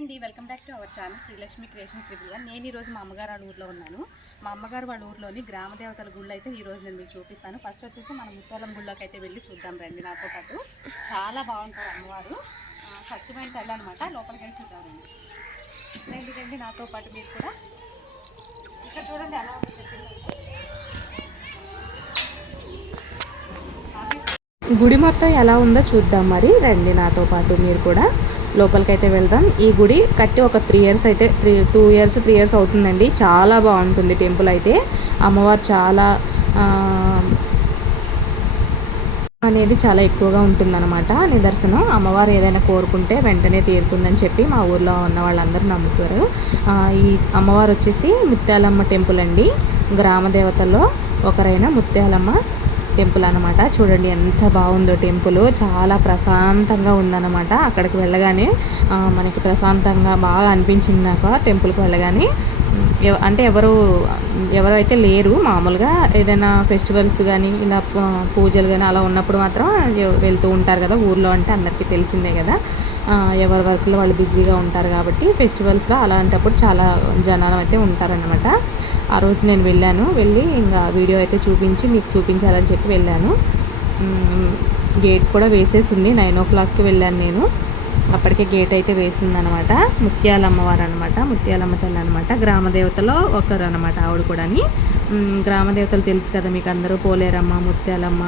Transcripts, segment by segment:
అండి welcome back to our channel Srilakshmi creation triple నేను ఈరోజు మా అమ్మగారు వాళ్ళ ఊర్లో ఉన్నాను. మా అమ్మగారు వాళ్ళ ఊర్లోని గ్రామ దేవతల గుళ్ళు అయితే ఈరోజు నేను మీకు చూపిస్తాను. ఫస్ట్ వచ్చేసి మన ముత్యాలం గుళ్ళకి అయితే వెళ్ళి చూద్దాం రండి నాతో పాటు. చాలా బాగుంటారు అమ్మవారు. స్వచ్ఛమైన తల్లి అనమాట లోపలికి వెళ్ళి చూద్దామండి రండి. రండి నాతో పాటు మీరు కూడా. ఇక్కడ చూడండి ఎలా ఉంది గుడి మొత్తం ఎలా ఉందో చూద్దాం మరి. రండి నాతో పాటు మీరు కూడా. లోపలికైతే వెళ్దాం. ఈ గుడి కట్టి ఒక త్రీ ఇయర్స్ అయితే three two years three years అవుతుందండి. చాలా బాగుంటుంది టెంపుల్ అయితే. అమ్మవారు చాలా అనేది చాలా ఎక్కువగా ఉంటుందన్నమాట నిదర్శనం. అమ్మవారు ఏదైనా కోరుకుంటే వెంటనే తీరుతుందని చెప్పి మా ఊర్లో ఉన్న వాళ్ళందరూ నమ్ముతారు. ఈ అమ్మవారు వచ్చేసి ముత్యాలమ్మ టెంపుల్ అండి. గ్రామ దేవతల్లో ఒకరైన ముత్యాలమ్మ. టెంపుల్ అనమాట చూడండి ఎంత బాగుందో టెంపుల్. చాలా ప్రశాంతంగా ఉందన్నమాట అక్కడికి వెళ్ళగానే. మనకి ప్రశాంతంగా బాగా అనిపించింది నాకు టెంపుల్కి వెళ్ళగానే. ఎవ- అంటే ఎవరు ఎవరైతే లేరు మామూలుగా ఏదైనా ఫెస్టివల్స్ కానీ ఇలా పూజలు కానీ అలా ఉన్నప్పుడు మాత్రం వెళ్తూ ఉంటారు కదా ఊర్లో అంటే అందరికీ తెలిసిందే కదా. ఎవరి వర్క్లో వాళ్ళు బిజీగా ఉంటారు కాబట్టి ఫెస్టివల్స్లో అలాంటప్పుడు చాలా జనాలు అయితే ఉంటారనమాట ఆ రోజు నేను వెళ్ళాను వెళ్ళి ఇంకా వీడియో అయితే చూపించి మీకు చూపించాలని చెప్పి వెళ్ళాను. గేట్ కూడా వేసేసింది నైన్ ఓ క్లాక్కి వెళ్ళాను నేను. అప్పటికే గేట్ అయితే వేసింది అనమాట ముత్యాల అనమాట ముత్యాలమ్మ తల్లి అనమాట గ్రామ దేవతలో ఒకరు అనమాట ఆవిడ కూడాని. గ్రామదేవతలు తెలుసు కదా మీకు అందరూ పోలేరమ్మ ముత్యాలమ్మ.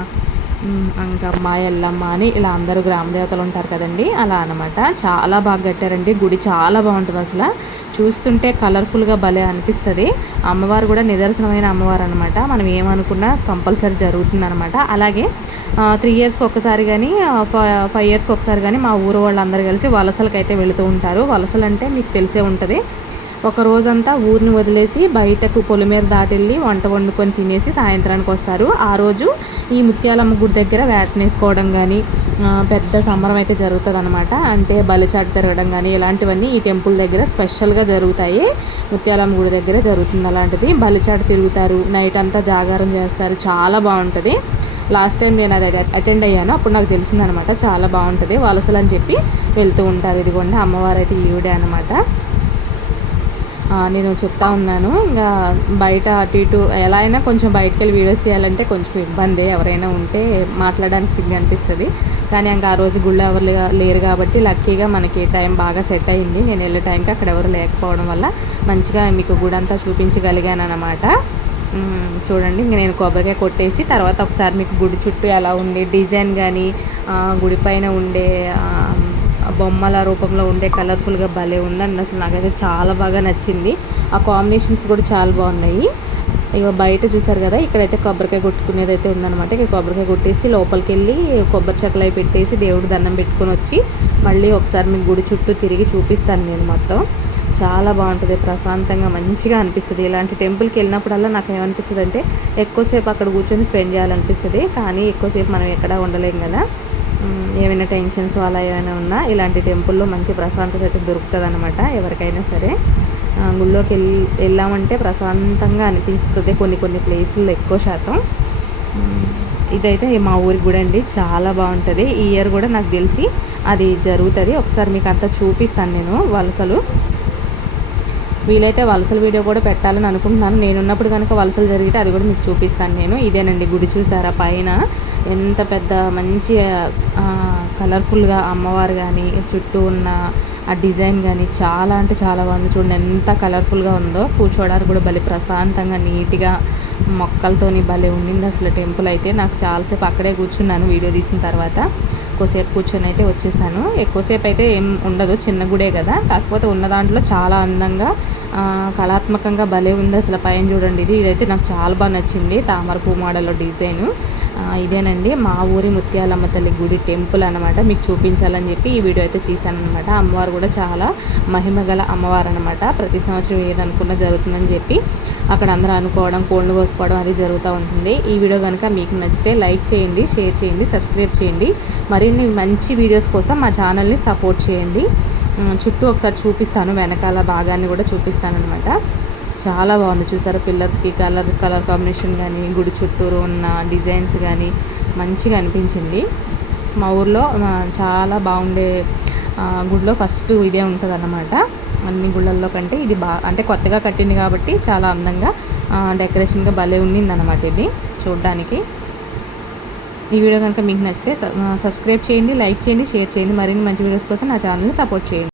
ఇంకా ఇంకా ఎల్లమ్మ అని ఇలా అందరూ గ్రామదేవతలు ఉంటారు కదండి. అలా అనమాట చాలా బాగా కట్టారండి. గుడి చాలా బాగుంటుంది అసలు. చూస్తుంటే కలర్ఫుల్గా భలే అనిపిస్తుంది. అమ్మవారు కూడా నిదర్శనమైన అమ్మవారు అనమాట మనం ఏమనుకున్నా కంపల్సరీ జరుగుతుంది అనమాట అలాగే త్రీ ఇయర్స్కి ఒక్కసారి కానీ ఫైవ్ ఇయర్స్కి ఒకసారి కానీ మా ఊరు వాళ్ళందరూ కలిసి వలసలకైతే అయితే వెళుతూ ఉంటారు. వలసలు అంటే మీకు తెలిసే ఉంటుంది. ఒక రోజంతా ఊరిని వదిలేసి బయటకు పొలిమేర దాటెళ్ళి వంట వండుకొని తినేసి సాయంత్రానికి వస్తారు. ఆ రోజు ఈ ముత్యాలమ్మ గుడి దగ్గర వేటనేసుకోవడం కానీ పెద్ద సంబరం అయితే జరుగుతుంది అనమాట అంటే బలిచాటు తిరగడం కానీ ఇలాంటివన్నీ ఈ టెంపుల్ దగ్గర స్పెషల్గా జరుగుతాయి. ముత్యాలమ్మ గుడి దగ్గర జరుగుతుంది అలాంటిది. బలిచాటు తిరుగుతారు. నైట్ అంతా జాగారం చేస్తారు. చాలా బాగుంటుంది. లాస్ట్ టైం నేను అది అటెండ్ అయ్యాను. అప్పుడు నాకు తెలిసిందనమాట చాలా బాగుంటుంది. వలసలు అని చెప్పి వెళ్తూ ఉంటారు. ఇదిగోండి అమ్మవారు అయితే ఈవిడే అనమాట నేను చెప్తా ఉన్నాను. ఇంకా బయట అటు ఇటు ఎలా అయినా కొంచెం బయటకు వెళ్ళి వీడియోస్ తీయాలంటే కొంచెం ఇబ్బంది. ఎవరైనా ఉంటే మాట్లాడడానికి సిగ్గు అనిపిస్తుంది. కానీ ఇంకా ఆ రోజు గుళ్ళు ఎవరు లేరు కాబట్టి లక్కీగా మనకి టైం బాగా సెట్ అయింది. నేను వెళ్ళే టైంకి అక్కడ ఎవరు లేకపోవడం వల్ల మంచిగా మీకు గుడి అంతా చూపించగలిగాను అనమాట చూడండి. ఇంక నేను కొబ్బరికాయ కొట్టేసి తర్వాత ఒకసారి మీకు గుడి చుట్టూ ఎలా ఉంది డిజైన్ కానీ గుడి పైన ఉండే బొమ్మల రూపంలో ఉండే కలర్ఫుల్గా భలే ఉందండి. అసలు నాకైతే చాలా బాగా నచ్చింది. ఆ కాంబినేషన్స్ కూడా చాలా బాగున్నాయి. ఇక బయట చూసారు కదా ఇక్కడైతే కొబ్బరికాయ కొట్టుకునేది అయితే ఉందన్నమాట. ఇక కొబ్బరికాయ కొట్టేసి లోపలికి వెళ్ళి కొబ్బరి చెక్కలు అవి పెట్టేసి దేవుడు దండం పెట్టుకొని వచ్చి మళ్ళీ ఒకసారి మీకు గుడి చుట్టూ తిరిగి చూపిస్తాను నేను మొత్తం. చాలా బాగుంటుంది ప్రశాంతంగా మంచిగా అనిపిస్తుంది. ఇలాంటి టెంపుల్కి వెళ్ళినప్పుడల్లా నాకు ఏమనిపిస్తుంది అంటే ఎక్కువసేపు అక్కడ కూర్చొని స్పెండ్ చేయాలనిపిస్తుంది. కానీ ఎక్కువసేపు మనం ఎక్కడా ఉండలేం కదా. ఏమైనా టెన్షన్స్ అలా ఏమైనా ఉన్నా ఇలాంటి టెంపుల్లో మంచి ప్రశాంతత అయితే దొరుకుతుంది అనమాట ఎవరికైనా సరే. గుళ్ళోకి వెళ్ళి వెళ్ళామంటే ప్రశాంతంగా అనిపిస్తుంది కొన్ని కొన్ని ప్లేసుల్లో ఎక్కువ శాతం. ఇదైతే మా ఊరి గుడి అండి చాలా బాగుంటుంది. ఈ ఇయర్ కూడా నాకు తెలిసి అది జరుగుతుంది. ఒకసారి మీకు అంతా చూపిస్తాను నేను వలసలు. వీలైతే వలసల వీడియో కూడా పెట్టాలని అనుకుంటున్నాను. నేనున్నప్పుడు కనుక వలసలు జరిగితే అది కూడా మీకు చూపిస్తాను నేను. ఇదేనండి గుడి చూసారా? పైన ఎంత పెద్ద మంచి కలర్ఫుల్గా అమ్మవారు కానీ చుట్టూ ఉన్న ఆ డిజైన్ కానీ చాలా అంటే చాలా బాగుంది. చూడండి ఎంత కలర్ఫుల్గా ఉందో. కూర్చోవడానికి కూడా భలే ప్రశాంతంగా నీట్గా మొక్కలతోని భలే ఉండింది అసలు టెంపుల్ అయితే. నాకు చాలాసేపు అక్కడే కూర్చున్నాను వీడియో తీసిన తర్వాత. ఎక్కువసేపు కూర్చొని అయితే వచ్చేసాను. ఎక్కువసేపు అయితే ఏం ఉండదు చిన్న గుడే కదా. కాకపోతే ఉన్న దాంట్లో చాలా అందంగా కళాత్మకంగా భలే ఉంది అసలు పైన చూడండి ఇది. ఇదైతే నాకు చాలా బాగా నచ్చింది. తామర పూ మోడల్లో డిజైన్. ఇదేనండి మా ఊరి ముత్యాలమ్మ తల్లి గుడి టెంపుల్ అనమాట మీకు చూపించాలని చెప్పి ఈ వీడియో అయితే తీశాను అనమాట అమ్మవారు కూడా చాలా మహిమ గల అమ్మవారు అనమాట ప్రతి సంవత్సరం ఏదనుకున్నా జరుగుతుందని చెప్పి అక్కడ అందరూ అనుకోవడం కోళ్ళు కోసుకోవడం అది జరుగుతూ ఉంటుంది. ఈ వీడియో కనుక మీకు నచ్చితే లైక్ చేయండి షేర్ చేయండి సబ్స్క్రైబ్ చేయండి. మరిన్ని మంచి వీడియోస్ కోసం మా ఛానల్ని సపోర్ట్ చేయండి. చుట్టూ ఒకసారి చూపిస్తాను వెనకాల భాగాన్ని కూడా చూపిస్తాను అనమాట చాలా బాగుంది చూసారా? పిల్లర్స్కి కలర్ కలర్ కాంబినేషన్ కానీ గుడి చుట్టూరు ఉన్న డిజైన్స్ కానీ మంచిగా అనిపించింది. మా ఊర్లో చాలా బాగుండే గుడిలో ఫస్ట్ ఇదే ఉంటుంది అన్నమాట అన్ని గుళ్ళల్లో కంటే ఇది బా అంటే కొత్తగా కట్టింది కాబట్టి చాలా అందంగా డెకరేషన్గా భలే ఉండింది అనమాట ఇది చూడ్డానికి. ఈ వీడియో కనుక మీకు నచ్చితే సబ్స్క్రైబ్ చేయండి లైక్ చేయండి షేర్ చేయండి. మరిన్ని మంచి వీడియోస్ కోసం నా ఛానల్ని సపోర్ట్ చేయండి.